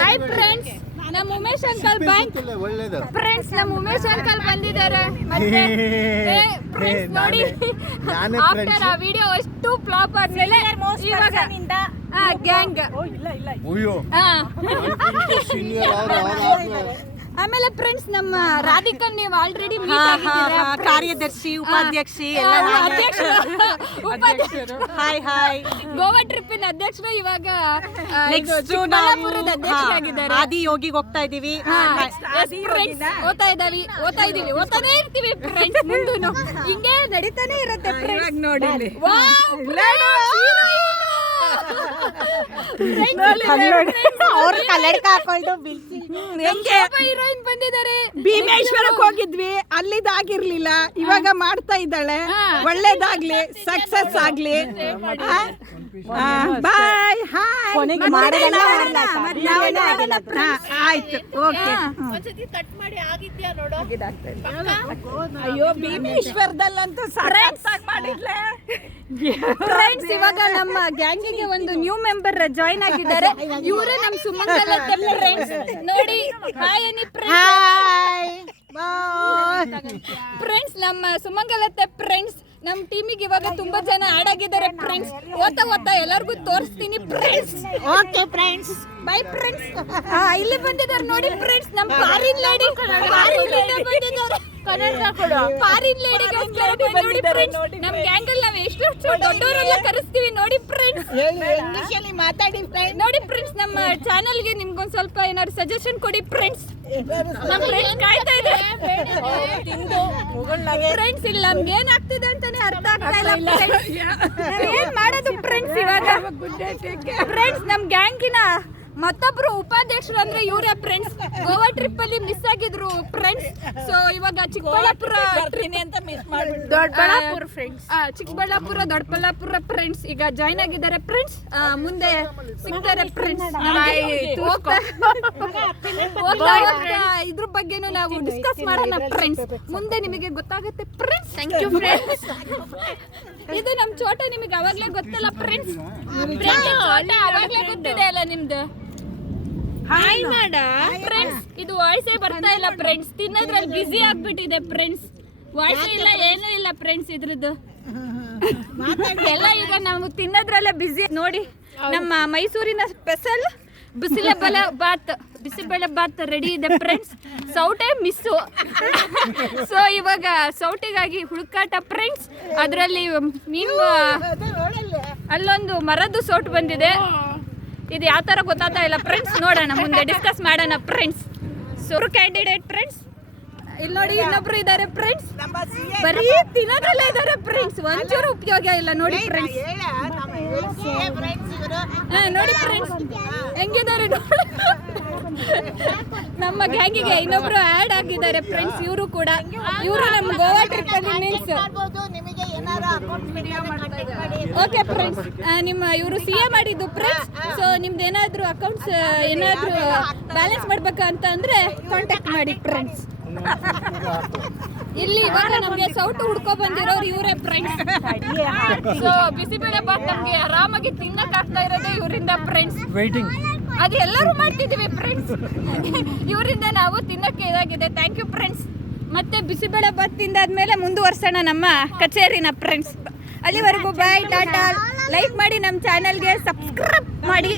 Hi friends, ನಮ್ಮ Umesh uncle bank friends, ನಮ್ಮ Umesh uncle ಬಂದಿದ್ದಾರೆ. ಮತ್ತೆ ಫ್ರೆಂಡ್ಸ್ ನೋಡಿ, ಆಫ್ಟರ್ ಆ ವಿಡಿಯೋ ಅಷ್ಟು ಫ್ಲಾಪ್ ಆದ್ಮೇಲೆ ಇವಾಗ ಗ್ಯಾಂಗ್ ಆಮೇಲೆ ಫ್ರೆಂಡ್ಸ್ ನಮ್ಮ ರಾಧಿಕಾ ನೀವು ಆಲ್ರೆಡಿ ಕಾರ್ಯದರ್ಶಿ ಉಪಾಧ್ಯಕ್ಷಿ ಹಾಯ್ ಗೋವಾ ಟ್ರಿಪ್ಪಿನ ಅಧ್ಯಕ್ಷರು ಇವಾಗ ಚಿಕ್ಕಬಳ್ಳಾಪುರದ ಅಧ್ಯಕ್ಷರಾಗಿದ್ದಾರೆ. ಆದಿ ಯೋಗಿಗೆ ಹೋಗ್ತಾ ಇದೀವಿ, ಓದ್ತಾನೆ ಇರ್ತೀವಿ ಫ್ರೆಂಡ್ಸ್. ಮುಂದೂನು ಹಿಂಗೆ ನಡೀತಾನೆ ಇರುತ್ತೆ ಫ್ರೆಂಡ್ಸ್. ನೋಡಿ ಅವ್ರ ಕಲ್ಲಡ್ಕ ಹಾಕೊಂಡು ಹೀರೋಯಿನ್ ಬಂದಿದ್ದಾರೆ. ಭೀಮೇಶ್ವರಕ್ಕೆ ಹೋಗಿದ್ವಿ, ಅಲ್ಲಿದಾಗಿರ್ಲಿಲ್ಲ, ಇವಾಗ ಮಾಡ್ತಾ ಇದ್ದಾಳೆ. ಒಳ್ಳೇದಾಗ್ಲಿ, ಸಕ್ಸಸ್ ಆಗ್ಲಿ. Bye hi. ಆಯ್ತು, ಓಕೆ. ಅಯ್ಯೋ ಭೀಮೇಶ್ವರದಲ್ಲಂತೂ ಮಾಡಿದ್ಲೆ ಫ್ರೆಂಡ್ಸ್. ಇವಾಗ ನಮ್ಮ ಗ್ಯಾಂಗಿಗೆ ಒಂದು ನ್ಯೂ ಮೆಂಬರ್ ಜಾಯಿನ್ ಆಗಿದ್ದಾರೆ. ಇವರೇ ನಮ್ಮ ಸುಮಂಗಲ ಫ್ರೆಂಡ್ಸ್. ನೋಡಿ ಹಾಯ್ ಅನ್ನಿ ಫ್ರೆಂಡ್ಸ್. ನಮ್ಮ ಸುಮಂಗಲತೆ ಫ್ರೆಂಡ್ಸ್ ನಮ್ಮ ಟೀಮಿಗೆ ಇವಾಗ ತುಂಬಾ ಜನ ಆಡ್ ಆಗಿದ್ದಾರೆ ಫ್ರೆಂಡ್ಸ್. ಓದ್ತಾ ಎಲ್ಲರಿಗೂ ತೋರಿಸ್ತೀನಿ friends. Okay friends, by friends. ಇಲ್ಲಿ ಬಂದಿದ್ದಾರೆ ನೋಡಿ ಫ್ರೆಂಡ್ಸ್, ನಮ್ಮ ಫಾರಿನ್ ಲೇಡಿ ಬಂದಿದ್ದಾರೆ. ಫಾರಿನ್ ಲೇಡಿ ನಮ್ ಗ್ಯಾಂಗ್ ಅಲ್ಲಿ ನಾವು ಎಷ್ಟು ದೊಡ್ಡವರೆಲ್ಲ ಕರೆಸ್ತೀವಿ ನೋಡಿ ಫ್ರೆಂಡ್ಸ್. ಮಾತಾಡಿ ನೋಡಿ ಫ್ರೆಂಡ್ಸ್, ನಮ್ಮ ಚಾನೆಲ್ ಗೆ ನಿಮ್ಗೊಂದ್ ಸ್ವಲ್ಪ ಏನಾದ್ರು ಸಜೆಷನ್ ಕೊಡಿ ಫ್ರೆಂಡ್ಸ್. ನಮ್ಮ ಫ್ರೆಂಡ್ಸ್ ಕಾಯ್ತಾ ಇದ್ದಾರೆ ಫ್ರೆಂಡ್ಸ್. ಇಲ್ಲಿ ನಮ್ಗೆ ಏನ್ ಆಗ್ತಿದೆ ಅಂತಾನೆ ಅರ್ಥ ಆಗ್ತಾ ಇಲ್ಲ. ಏನ್ ಮಾಡೋದು ಫ್ರೆಂಡ್ಸ್ ಇವಾಗ ಫ್ರೆಂಡ್ಸ್. ನಮ್ ಗ್ಯಾಂಗಿನ ಮತ್ತೊಬ್ರು ಉಪಾಧ್ಯಕ್ಷರು ಅಂದ್ರೆ ಇವರೇ ಫ್ರೆಂಡ್ಸ್. ಗೋವಾ ಟ್ರಿಪ್ ಅಲ್ಲಿ ಮಿಸ್ ಆಗಿದ್ರು ಫ್ರೆಂಡ್ಸ್. ಸೊ ಇವಾಗ ಚಿಕ್ಕಬಳ್ಳಾಪುರ ದೊಡ್ಡಬಳ್ಳಾಪುರ ಫ್ರೆಂಡ್ಸ್, ಚಿಕ್ಕಬಳ್ಳಾಪುರ ದೊಡ್ಡಬಳ್ಳಾಪುರ ಫ್ರೆಂಡ್ಸ್ ಈಗ ಜಾಯ್ನ್ ಆಗಿದ್ದಾರೆ ಫ್ರೆಂಡ್ಸ್. ಮುಂದೆ ಸಿಗ್ತಾರೆ ಫ್ರೆಂಡ್ಸ್. ಇದ್ರ ಬಗ್ಗೆನೂ ನಾವು ಡಿಸ್ಕಸ್ ಮಾಡೋಣ ಫ್ರೆಂಡ್ಸ್. ಮುಂದೆ ನಿಮಗೆ ಗೊತ್ತಾಗುತ್ತೆ ಫ್ರೆಂಡ್ಸ್. Thank you friends. ಇದು ನಮ್ ಚೋಟ ನಿಮಗೆ ಅವಾಗ್ಲೇ ಗೊತ್ತಲ್ಲ ಫ್ರೆಂಡ್ಸ್. ಅವಾಗ್ಲೇ ಗೊತ್ತಿದೆ ಅಲ್ಲ ನಿಮ್ದು. ಹಾಯ್ ಮಾಡ ಫ್ರೆಂಡ್ಸ್. ಇದು ವಾಯ್ಸೇ ಬರ್ತಾ ಇಲ್ಲ ಫ್ರೆಂಡ್ಸ್. ತಿನ್ನೋದ್ರಲ್ಲಿ ಬಿಸಿ ಆಗ್ಬಿಟ್ಟಿದೆ ಫ್ರೆಂಡ್ಸ್. ವಾಯ್ಸೇ ಇಲ್ಲ, ಏನೂ ಇಲ್ಲ ಫ್ರೆಂಡ್ಸ್ ಇದ್ರದ್ದು ಎಲ್ಲ. ಈಗ ನಾವು ತಿನ್ನೋದ್ರಲ್ಲೇ ಬಿಸಿ. ನೋಡಿ ನಮ್ಮ ಮೈಸೂರಿನ ಸ್ಪೆಷಲ್ ಬಿಸಿಬೇಳೆ ಬಾತ್ ರೆಡಿ ಇದೆ ಫ್ರೆಂಡ್ಸ್. ಸೌಟೆ ಮಿಸ್ಸು. ಸೊ ಇವಾಗ ಸೌಟಿಗಾಗಿ ಹುಡುಕಾಟ ಫ್ರೆಂಡ್ಸ್. ಅದರಲ್ಲಿ ಮೀನು ಅಲ್ಲೊಂದು ಮರದ್ದು ಸೌಟ್ ಬಂದಿದೆ. ಇದು ಯಾವ ತರ ಗೊತ್ತಾಗ್ತಾ ಇಲ್ಲ ಫ್ರೆಂಡ್ಸ್. ನೋಡೋಣ, ಮುಂದೆ ಡಿಸ್ಕಸ್ ಮಾಡೋಣ ಫ್ರೆಂಡ್ಸ್. ಸೋರು ಕ್ಯಾಂಡಿಡೇಟ್ ಫ್ರೆಂಡ್ಸ್. ಇಲ್ಲಿ ನೋಡಿ ಇನ್ನೊಬ್ರು ಇದ್ದಾರೆ ಫ್ರೆಂಡ್ಸ್. ಬರೀ ತಿನ್ನೋದ್ರಲ್ಲೇ ಇದ್ದಾರೆ ಫ್ರೆಂಡ್ಸ್. ಒಂಚೂರು ಉಪಯೋಗ ಇಲ್ಲ ನೋಡಿ ಫ್ರೆಂಡ್ಸ್. ನೋಡಿ ಫ್ರೆಂಡ್ಸ್ ಹೆಂಗಿದ್ದಾರೆ ನೋಡಿ. ನಮ್ಮ ಗ್ಯಾಂಗಿಗೆ ಇನ್ನೊಬ್ರು ಆಡ್ ಆಗಿದ್ದಾರೆ ಫ್ರೆಂಡ್ಸ್. ಇವರು ಕೂಡ ಇವರು ನಮ್ಮ ಗೋವಾ ಟ್ರಿಪ್ ಅಲ್ಲಿ ಮೀನ್ಸ್ ಓಕೆ ಫ್ರೆಂಡ್ಸ್. ನಿಮ್ಮ ಇವರು CA ಮಾಡಿದ್ದು ಫ್ರೆಂಡ್ಸ್. ಸೊ ನಿಮ್ದು ಏನಾದ್ರು ಅಕೌಂಟ್ಸ್ ಏನಾದ್ರು ಬ್ಯಾಲೆನ್ಸ್ ಮಾಡ್ಬೇಕು ಅಂತ ಅಂದ್ರೆ ಕಾಂಟ್ಯಾಕ್ಟ್ ಮಾಡಿ ಫ್ರೆಂಡ್ಸ್. ಇಲ್ಲಿ ಇವಾಗ ನಮ್ಗೆ ಸೌಟು ಹುಡ್ಕೊ ಬಂದಿರೋರು ಇವರೇ ಫ್ರೆಂಡ್ಸ್. ಸೊ ಬಿಸಿಬೇಳೆ ಬಾತ್ ನಮ್ಗೆ ಆರಾಮಾಗಿ ತಿನ್ನಕ್ ಆಗ್ತಾ ಇರೋದೇ ಇವರಿಂದ ಫ್ರೆಂಡ್ಸ್. ಅದು ಎಲ್ಲರೂ ಮಾಡ್ತಿದೀವಿ ಫ್ರೆಂಡ್ಸ್. ಇವರಿಂದ ನಾವು ತಿನ್ನಕ್ಕೆ ಇದಾಗಿದೆ. Thank you friends. ಮತ್ತೆ ಬಿಸಿಬೇಳೆ ಬಾತ್ ತಿಂದಾದ್ಮೇಲೆ ಮುಂದುವರ್ಸೋಣ ನಮ್ಮ ಕಚೇರಿನ ಫ್ರೆಂಡ್ಸ್. ಅಲ್ಲಿವರೆಗೂ ಬಾಯ್, ಟಾಟಾ. ಲೈಕ್ ಮಾಡಿ, ನಮ್ಮ ಚಾನಲ್ಗೆ ಸಬ್ಸ್ಕ್ರೈಬ್ ಮಾಡಿ.